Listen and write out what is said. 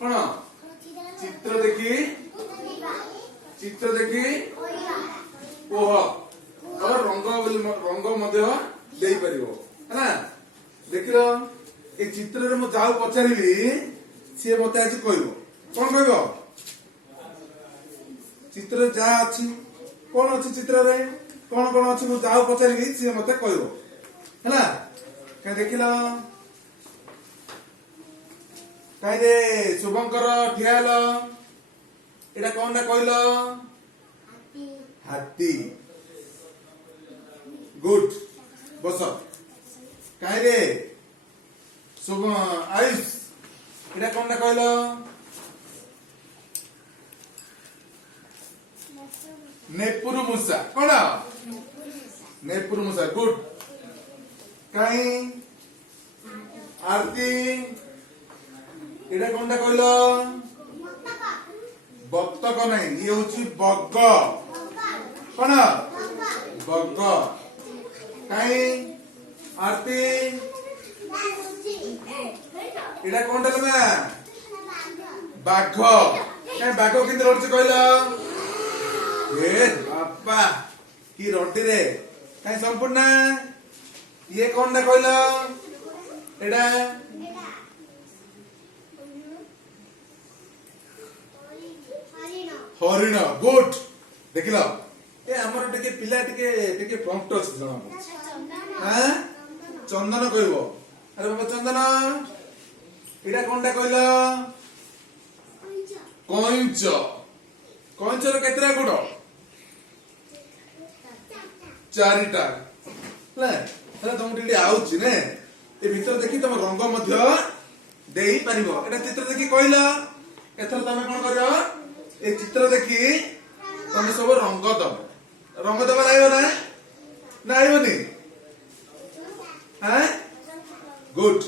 कौन चित्र देखी ओह और रंग दे परिवो है ना देख लो ए चित्र रे मु जाऊ पचारिबी सी मते आज कहबो कौन कहबो चित्र जा अछि कौन अछि चित्र रे कौन कौन अछि मु जाऊ पचारिबी सी मते कहबो है ना के देखिलो काई रे शुभंकर ठियाल एटा कौन ना कहलो हाथी गुड बस काई रे शुभ आयुष एटा कौन ना कहलो नेपुरु मूसा कौन नेपुरु मूसा गुड काई आरती एटा कौन ना कहलो बत्तक नहीं ये होची बग कौन बग काई आरती एटा कौन ना बाघ काई बाघ किंतु रोड से कहलो ए बापा की रोटी रे काई संपूर्ण ये कौन ना कहलो एटा हरिण गुड देखिल ए हमर टिके पिला टिके प्रॉम्प्ट अछि जणा हां चंदन कहबो अरे बाबा चंदन एटा कोनटा कहलो कइंच कइंच रो केतरा गुड चारिटा ले अरे तुम टिके आउछि ने ए भीतर देखि तुम रंग मध्य देई परिबो एटा चित्र देखि कहला एथर तमे कोन करियो ए चित्र देखी तुम सब रंग दबा आइब ना आइबनी हाँ गुड